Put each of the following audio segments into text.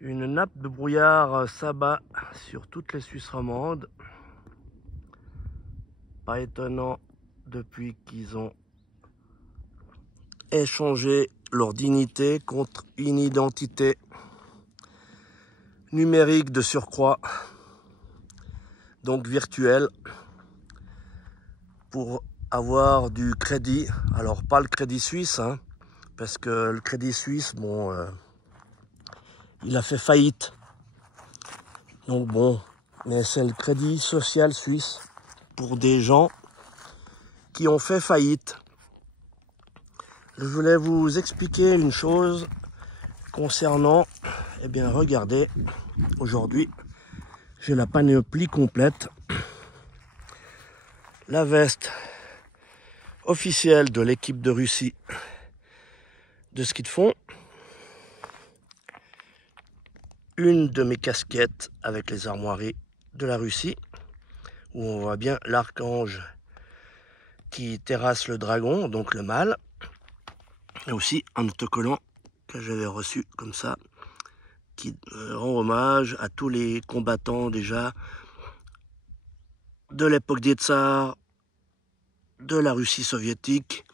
Une nappe de brouillard s'abat sur toutes les Suisses romandes. Pas étonnant depuis qu'ils ont échangé leur dignité contre une identité numérique de surcroît, donc virtuelle, pour avoir du crédit. Alors pas le crédit suisse, hein, parce que le crédit suisse, bon, il a fait faillite. Donc bon, mais c'est le crédit social suisse pour des gens qui ont fait faillite. Je voulais vous expliquer une chose concernant, eh bien regardez, aujourd'hui j'ai la panoplie complète. La veste officielle de l'équipe de Russie de ski de fond. Une de mes casquettes avec les armoiries de la Russie, où on voit bien l'archange qui terrasse le dragon, donc le mâle. Et aussi un autocollant que j'avais reçu comme ça, qui rend hommage à tous les combattants déjà de l'époque des tsars, de la Russie soviétique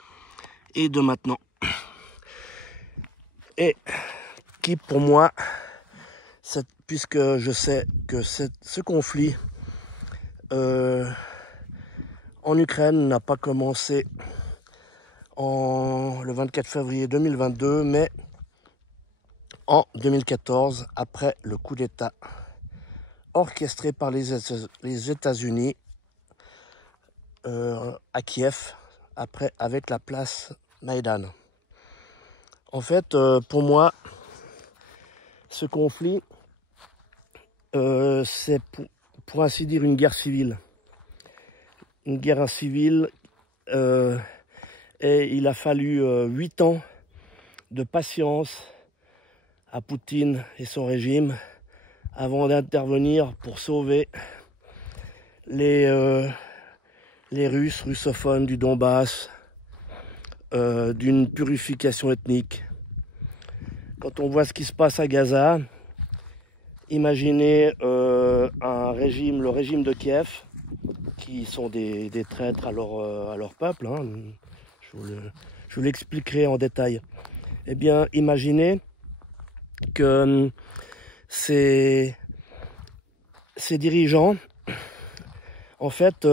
et de maintenant. Et qui pour moi, puisque je sais que ce conflit en Ukraine n'a pas commencé le 24 février 2022, mais en 2014, après le coup d'État orchestré par les États-Unis à Kiev, après avec la place Maïdan. En fait, pour moi, ce conflit, c'est pour ainsi dire une guerre civile. Une guerre civile, et il a fallu 8 ans de patience à Poutine et son régime avant d'intervenir pour sauver les Russes, russophones du Donbass, d'une purification ethnique. Quand on voit ce qui se passe à Gaza, imaginez le régime de Kiev, qui sont des traîtres à leur peuple, hein. Je vous l'expliquerai en détail. Eh bien, imaginez que ces dirigeants, en fait,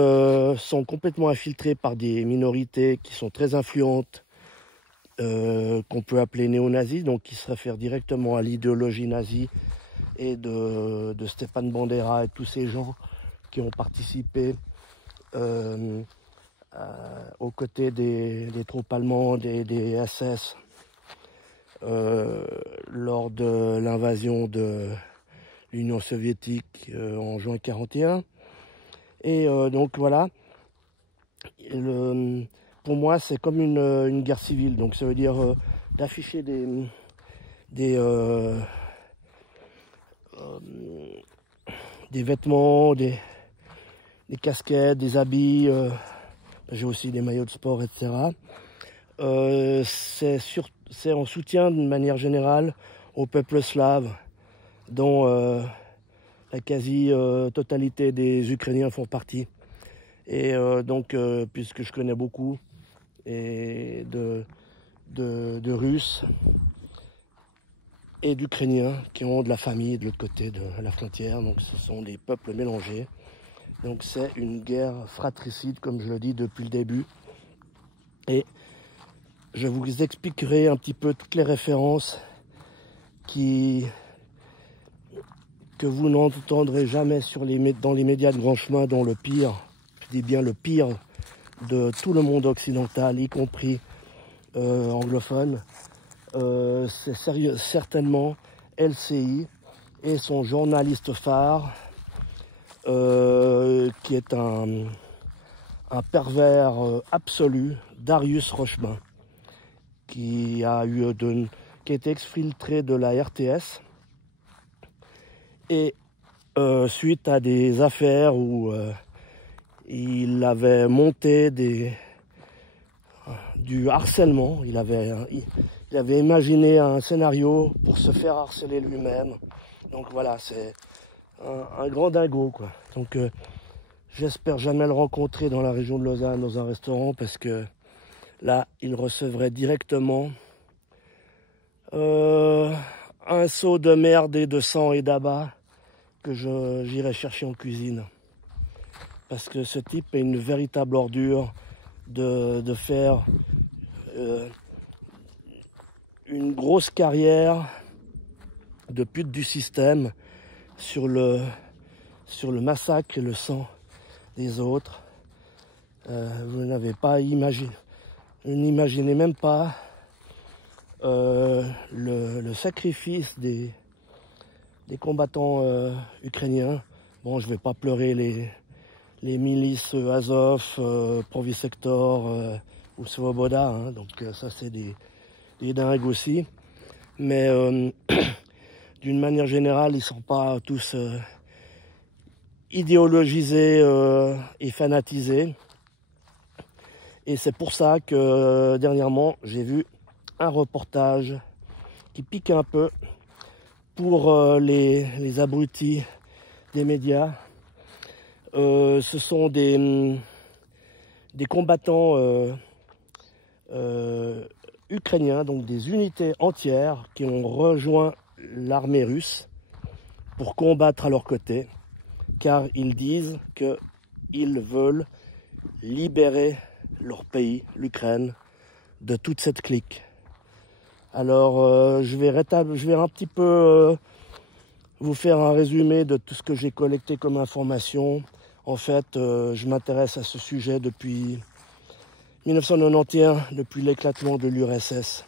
sont complètement infiltrés par des minorités qui sont très influentes, qu'on peut appeler néo-nazis, donc qui se réfèrent directement à l'idéologie nazie et de Stepan Bandera et tous ces gens qui ont participé aux côtés des troupes allemandes et des SS lors de l'invasion de l'Union soviétique en juin 1941. Et donc voilà, pour moi c'est comme une guerre civile, donc ça veut dire d'afficher des vêtements, des casquettes, des habits, j'ai aussi des maillots de sport, etc. C'est en soutien d'une manière générale au peuple slave, dont la quasi-totalité des Ukrainiens font partie. Et donc, puisque je connais beaucoup et de Russes et d'Ukrainiens qui ont de la famille de l'autre côté de la frontière, donc ce sont des peuples mélangés. Donc c'est une guerre fratricide, comme je le dis depuis le début. Et je vous expliquerai un petit peu toutes les références que vous n'entendrez jamais dans les médias de grand chemin, dont le pire, je dis bien le pire de tout le monde occidental, y compris anglophone. C'est certainement LCI et son journaliste phare, qui est un pervers absolu, Darius Rochemin, qui a été exfiltré de la RTS et suite à des affaires où il avait monté du harcèlement, il il avait imaginé un scénario pour se faire harceler lui-même. Donc voilà, c'est un grand dingo, quoi. Donc j'espère jamais le rencontrer dans la région de Lausanne dans un restaurant, parce que là, il recevrait directement un seau de merde et de sang et d'abat que j'irai chercher en cuisine. Parce que ce type est une véritable ordure de faire une grosse carrière de pute du système sur le massacre et le sang des autres. Vous n'avez pas imaginé, vous n'imaginez même pas le sacrifice des combattants ukrainiens. Bon, je vais pas pleurer les milices Azov, Provisector ou Svoboda, hein, donc ça c'est des dingues aussi. Mais d'une manière générale, ils sont pas tous idéologisés et fanatisés. Et c'est pour ça que dernièrement, j'ai vu un reportage qui pique un peu pour les abrutis des médias. Ce sont des combattants ukrainiens, donc des unités entières qui ont rejoint l'armée russe pour combattre à leur côté, car ils disent qu'ils veulent libérer leur pays, l'Ukraine, de toute cette clique. Alors je vais un petit peu vous faire un résumé de tout ce que j'ai collecté comme information. En fait, je m'intéresse à ce sujet depuis 1991, depuis l'éclatement de l'URSS.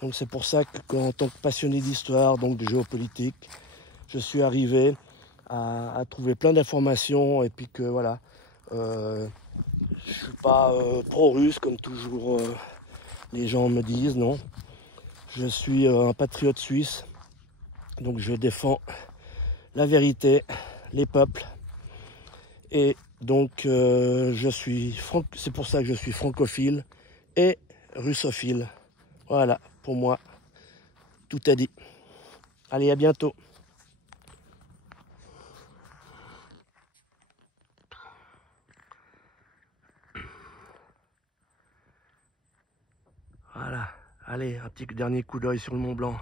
Donc c'est pour ça qu'en tant que passionné d'histoire, donc de géopolitique, je suis arrivé à trouver plein d'informations, et puis que voilà, je suis pas pro-russe comme toujours les gens me disent, non. Je suis un patriote suisse, donc je défends la vérité, les peuples, et donc c'est pour ça que je suis francophile et russophile. Voilà, pour moi, tout est dit. Allez, à bientôt. Voilà, allez, un petit dernier coup d'œil sur le Mont Blanc.